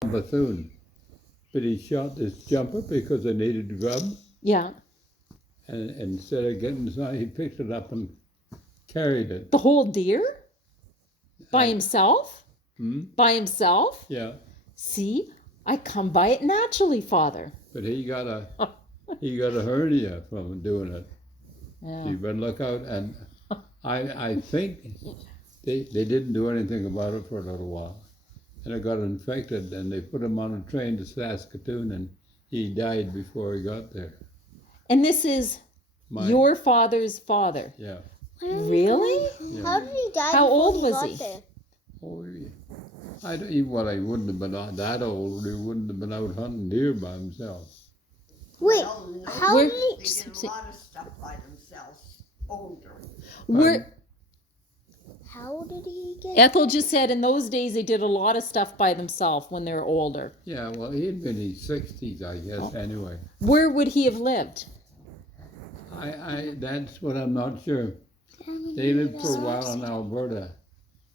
Bethune, but he shot this jumper because they needed grub, Yeah. and instead of getting some, he picked it up and carried it. The whole deer? By himself? By himself? Yeah, See, I come by it naturally, Father. but he got a hernia from doing it. Yeah. You better look out. And I think they didn't do anything about it for a little while, and it got infected, and they put him on a train to Saskatoon, and he died before he got there. And this is your father's father. Yeah. Really? Yeah. How did he die? How old before was got he? There? Oh, he wouldn't have been that old. He wouldn't have been out hunting deer by himself. Wait, Well, no, how We're- did they did a lot of stuff by themselves, older. how did he get? Ethel just said in those days they did a lot of stuff by themselves when they were older. Yeah, well, he'd been in his 60s, I guess, anyway. Where would he have lived? That's what I'm not sure. They lived for a while in Alberta,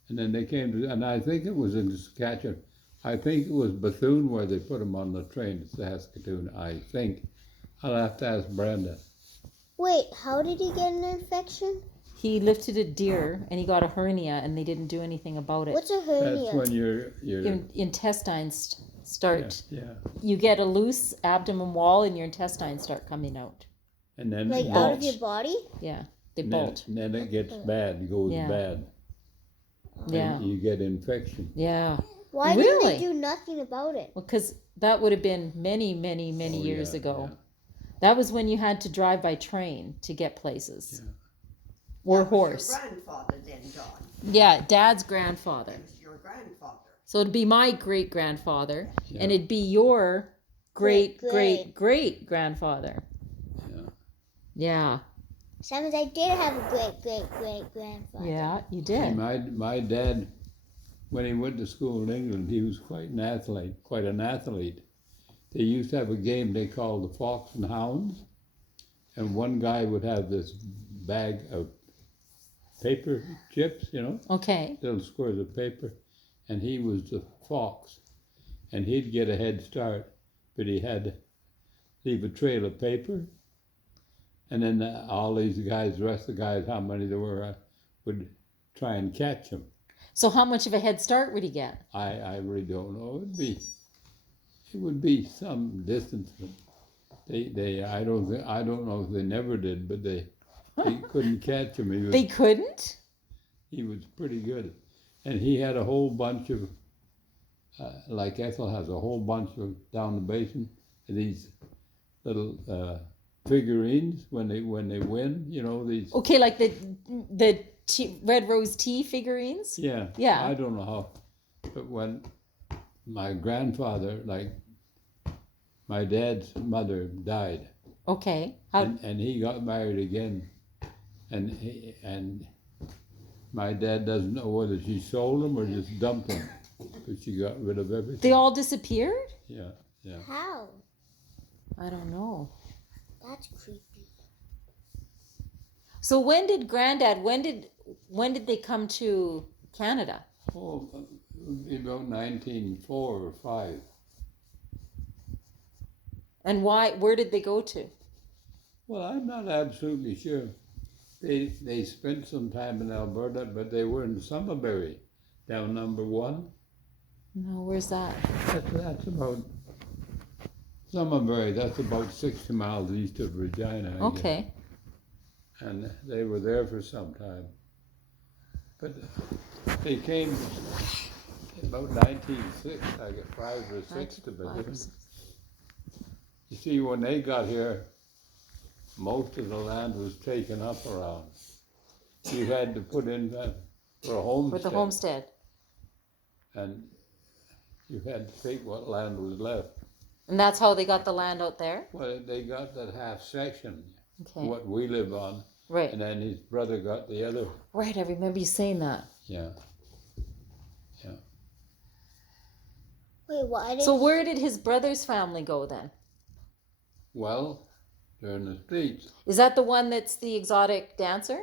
and then they came to, and I think it was in Saskatchewan. I think it was Bethune where they put him on the train to Saskatoon, I think. I'll have to ask Brenda. Wait, how did he get an infection? He lifted a deer and he got a hernia and they didn't do anything about it. What's a hernia? That's when your Intestines start. yeah. You get a loose abdomen wall and your intestines start coming out. And then Like it out of bolts. your body? Yeah, they And bolt. then it gets bad, it goes Yeah. bad. Yeah, And you get infection. yeah. Why Really? didn't they do nothing about it? Well, because that would have been many, many, many Oh, years yeah, ago. yeah. That was when you had to drive by train to get places. Yeah. Or That was horse. Your grandfather then, Don. Yeah, Dad's grandfather. It was your grandfather. So it'd be my great grandfather, Yeah. and it'd be your great Great, great great grandfather. Yeah. Yeah, Sometimes I did have a great grandfather. yeah, you See, did. my dad, when he went to school in England, he was quite an athlete. They used to have a game they called the Fox and Hounds, and one guy would have this bag of paper chips, Okay. little squares of paper, and he was the fox, and he'd get a head start, but he had to leave a trail of paper, and then all these guys, the rest of the guys, how many there were, would try and catch him. So how much of a head start would he get? I really don't know. It would be some distance. But I don't know if they never did, but they couldn't catch him. They couldn't? He was pretty good, and he had a whole bunch of, like Ethel has a whole bunch of down the basin, these little figurines when they win. These. Okay, like the Red Rose tea figurines? Yeah. Yeah. I don't know how, but when my grandfather, like my dad's mother, died, Okay. and he got married again, and my dad doesn't know whether she sold him or just dumped him, but she got rid of everything. They all disappeared? Yeah. How? I don't know. That's creepy. So when did Granddad? When did they come to Canada? Oh, about 1904 or 5. And why? Where did they go to? Well, I'm not absolutely sure. They spent some time in Alberta, but they were in Summerberry, down number 1. No, where's that? That's about Summerberry. That's about 60 miles east of Regina. I guess. Okay. And they were there for some time. But they came in about 1906, I guess, 5 or 6 to begin. You see, when they got here, most of the land was taken up around. You had to put in for a homestead. For the homestead. And you had to take what land was left. And that's how they got the land out there? Well, they got that half section, Okay. what we live on, Right. and then his brother got the other. Right, I remember you saying that. Yeah. Wait, why did So where did his brother's family go then? Well, they're in the States. Is that the one that's the exotic dancer?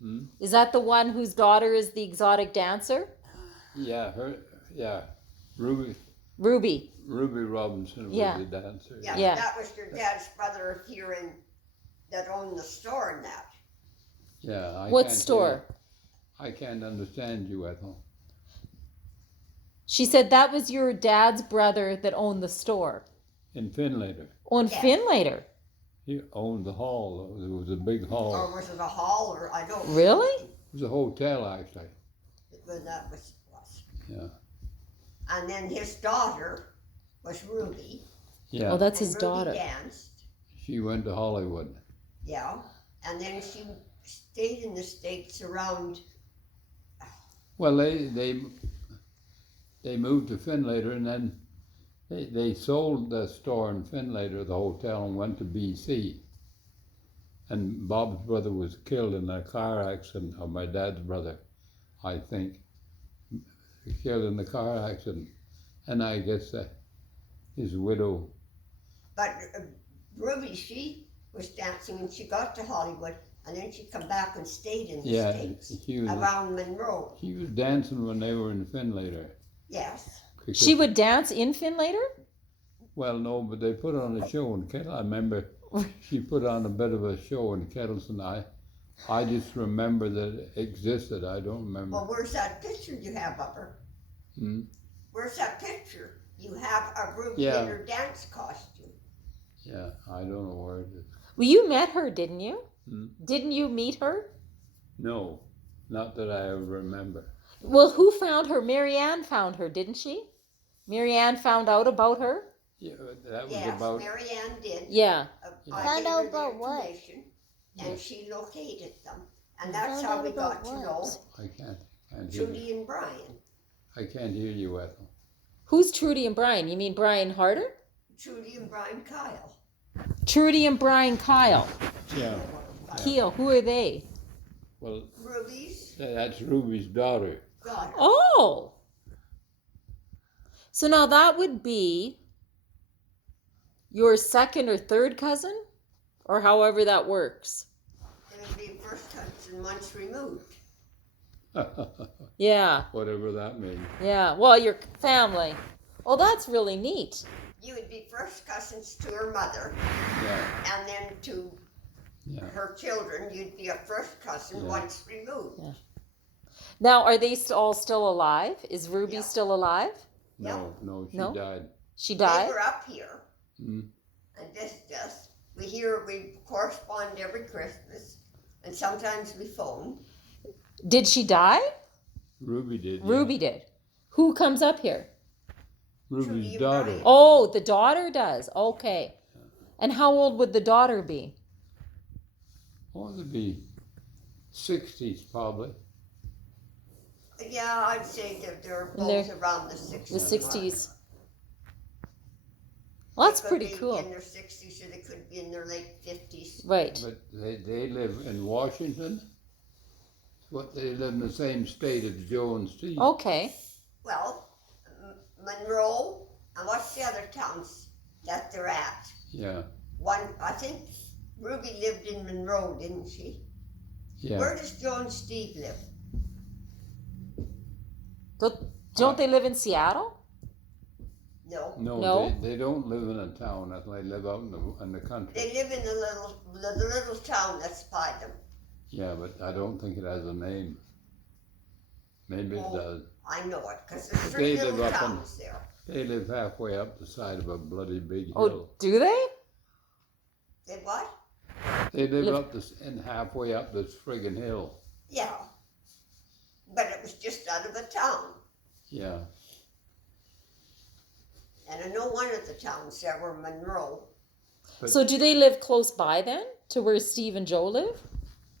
Hmm? Is that the one whose daughter is the exotic dancer? Yeah, Ruby. Ruby. Ruby Robinson was Yeah. the dancer. Yeah, Yeah. that was your dad's brother here that owned the store and that. Yeah. What store? I can't understand you, Ethel. She said that was your dad's brother that owned the store. In Finlater. On Yes. Finlater. He owned the hall. It was a big hall. Or was it a hall or I don't Really? It was a hotel, actually. But that was. Yeah. And then his daughter was Ruby. Yeah. Oh, that's and his Ruby daughter. danced. She went to Hollywood. Yeah. And then she stayed in the States around. Well, they moved to Finlater, and then they sold the store in Finlater, the hotel, and went to BC. And Bob's brother was killed in a car accident, or my dad's brother, I think, killed in the car accident. And I guess his widow. But Ruby, she was dancing when she got to Hollywood, and then she come back and stayed in the Yeah, States he was. around Monroe. She was dancing when they were in Finlater. Yes. Because- She would dance in Finlater? Well, no, but they put on a show in Kettle. I remember she put on a bit of a show in Kettles, and I just remember that it existed. I don't remember. Well, where's that picture you have of her? Hmm? Where's that picture? You have a Ruby Yeah. in her dance costume. Yeah, I don't know where it is. Well, you met her, didn't you? Hmm? Didn't you meet her? No, not that I remember. Well, who found her? Marianne found her, didn't she? Marianne found out about her? Yeah, that was Yes, about. Marianne did. Yeah. I Found gave out her the about what? information, and she located them. And that's Found how out we about got to what? know I can't hear you. Judy and Brian. I can't hear you, Ethel. Who's Trudy and Brian? You mean Brian Harder? Judy and Brian Kyle. Trudy and Brian Kyle. Yeah. Keel, who are they? Well, Ruby's that's Ruby's daughter. daughter. Oh! So now that would be your second or third cousin? Or however that works. It would be first cousin once removed. Yeah, Whatever that means. yeah. Well, your family. Oh, that's really neat. You would be first cousins to her mother, Yeah, and then to yeah. her children, you'd be a first cousin Yeah. once removed. Yeah. Now, are they all still alive? Is Ruby Yeah. still alive? No, she No? died. She They died? were up here Mm. and visit us. We correspond every Christmas, and sometimes we phone. Did she die? Ruby did. yeah. Ruby did. Who comes up here? Ruby's Judy daughter. O'Brien. Oh, the daughter does. Okay. And how old would the daughter be? Oh, it'd be 60s probably. Yeah, I'd say that they're And they're- both around the 60s. The mark. 60s. Well, that's They could pretty be cool. in their 60s, or they could be in their late 50s. Right. But they live in Washington. They live in the same state as Joe and Steve. Okay. Well, Monroe, and what's the other towns that they're at? Yeah, One, I think Ruby lived in Monroe, didn't she? yeah. Where does Joe and Steve live? Don't they live in Seattle? No. No, No? They don't live in a town. They live out in the country. They live in the little town that's by them. Yeah, but I don't think it has a name. Maybe it Oh. does. I know it, because there's They 3 live little up in- towns there. They live halfway up the side of a bloody big Oh, hill. do they? They what? They live live- up and halfway up this friggin' hill. Yeah. But it was just out of a town. Yeah. And I know one of the towns there were Monroe. But So do they live close by then to where Steve and Joe live?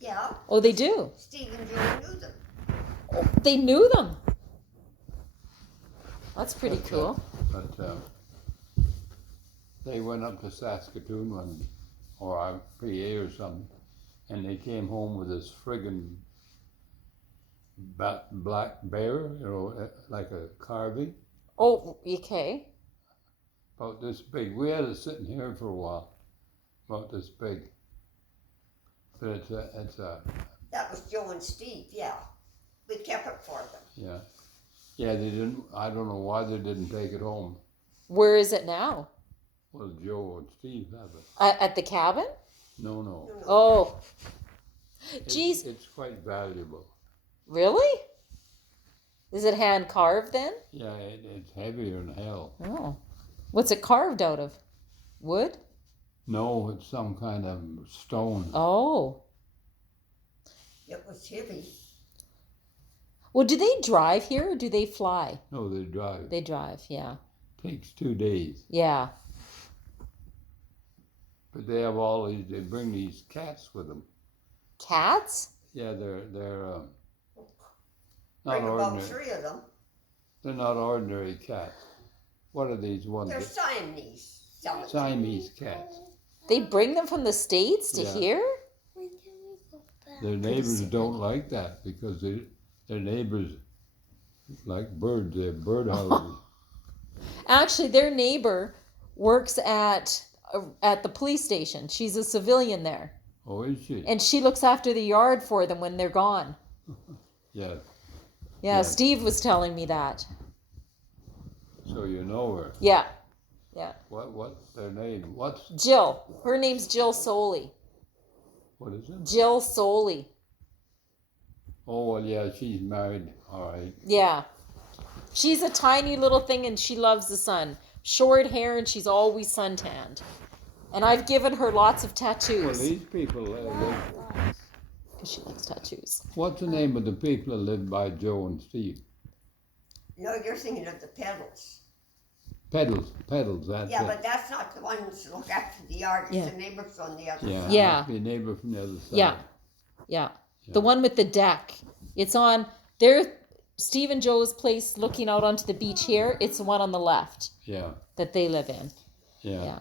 Yeah, Oh, they do. Steve and Joe knew them. They knew them. That's pretty But, cool. But they went up to Saskatoon or PA or something, and they came home with this friggin' black bear, like a carving, Oh, okay. about this big. We had it sitting here for a while, about this big. But it's a That was Joe and Steve, yeah. We kept it for them. yeah. Yeah, they didn't. I don't know why they didn't take it home. Where is it now? Well, Joe and Steve have it. At the cabin? No. No, no. Oh. It's- Geez, It's quite valuable. really? Is it hand carved then? Yeah, it's heavier than hell. Oh. What's it carved out of? Wood? No, it's some kind of stone. Oh. It was heavy. Well, do they drive here or do they fly? No, they drive. They drive, yeah. Takes 2 days. Yeah. But they have all these, they bring these cats with them. Cats? Yeah, they're not Bring about ordinary. 3 of them. They're not ordinary cats. What are these ones? They're Siamese. Siamese cats. They bring them from the States to Yeah. here? When can we go back? Their neighbors don't like that because their neighbors like birds. They're bird houses. Actually, their neighbor works at the police station. She's a civilian there. Oh, is she? And she looks after the yard for them when they're gone. Yes. Yeah, Yeah. Steve was telling me that. So you know her. Yeah. What's their name? Jill. Her name's Jill Soley. What is it? Jill Soley. Oh, well, yeah, she's married. All right. Yeah. She's a tiny little thing and she loves the sun. Short hair and she's always suntanned. And I've given her lots of Well, tattoos. these people live. Because she likes tattoos. What's the name of the people that live by Joe and Steve? No, you're thinking of the pedals. Pedals, that's Yeah, it. but that's not the ones that look after the yard. It's Yeah. the neighbors on the other Yeah. side. Yeah. Must be a neighbor from the other side. Yeah. Yeah. The one with the deck. It's on their Steve and Joe's place looking out onto the beach here. It's the one on the left Yeah. that they live in. Yeah. Yeah.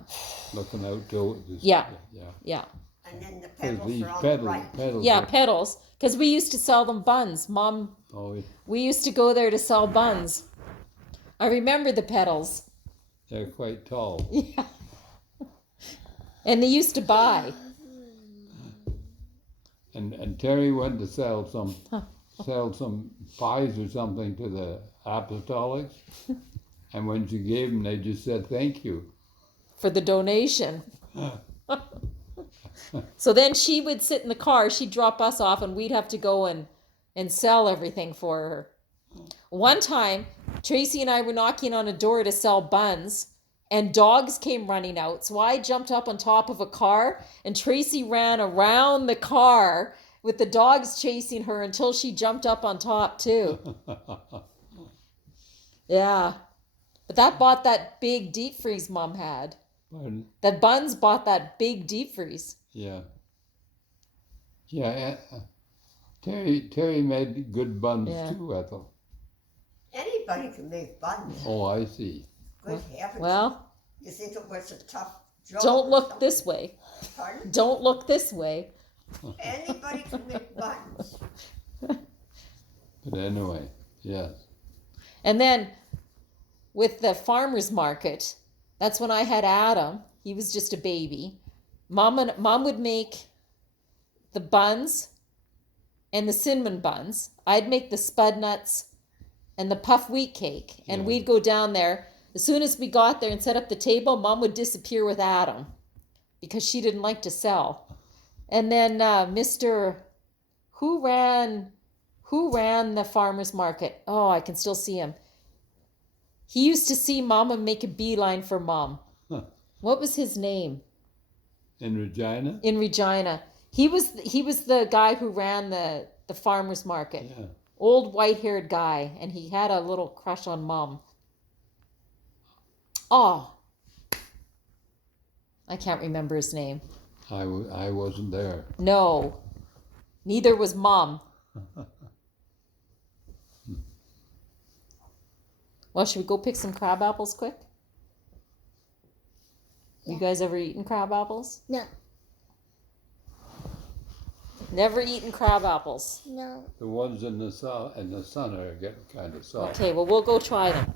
Looking out to Yeah. Yeah. Yeah. And then the Because pedals these are on the pedals, right. Yeah, are- pedals. Because we used to sell them buns. Mom, oh, we used to go there to sell buns. I remember the pedals. they're quite tall. Yeah. And they used to buy. And Terry went to sell some pies or something to the apostolics, and when she gave them, they just said thank you. For the donation. So then she would sit in the car, she'd drop us off, and we'd have to go and sell everything for her. One time, Tracy and I were knocking on a door to sell buns, and dogs came running out. So I jumped up on top of a car, and Tracy ran around the car with the dogs chasing her until she jumped up on top too. Yeah. But that bought that big deep freeze Mom had. Pardon? That Buns bought that big deep freeze. Yeah. Yeah. Terry made good buns Yeah. too, Ethel. Anybody can make buns. Oh, I see. Good heavens. Well, You think it was a tough job? don't or look something? this way. Pardon? Don't look this way. Anybody can make buns. But anyway, yes. And then with the farmer's market, that's when I had Adam. He was just a baby. Mom would make the buns and the cinnamon buns. I'd make the spud nuts and the puff wheat cake. And Yeah. we'd go down there. As soon as we got there and set up the table, Mom would disappear with Adam because she didn't like to sell. And then Mr. Who ran the farmer's market? Oh, I can still see him. He used to see Mom and make a beeline for Mom. Huh. What was his name? In Regina? In Regina. He was the guy who ran the farmer's market. Yeah. Old white-haired guy, and he had a little crush on Mom. Oh. I can't remember his name. I wasn't there. No. Neither was Mom. Well, should we go pick some crab apples quick? You guys ever eaten crab apples? No, Never eaten crab apples. no. The ones in the sun are getting kind of soft. Okay, well, we'll go try them.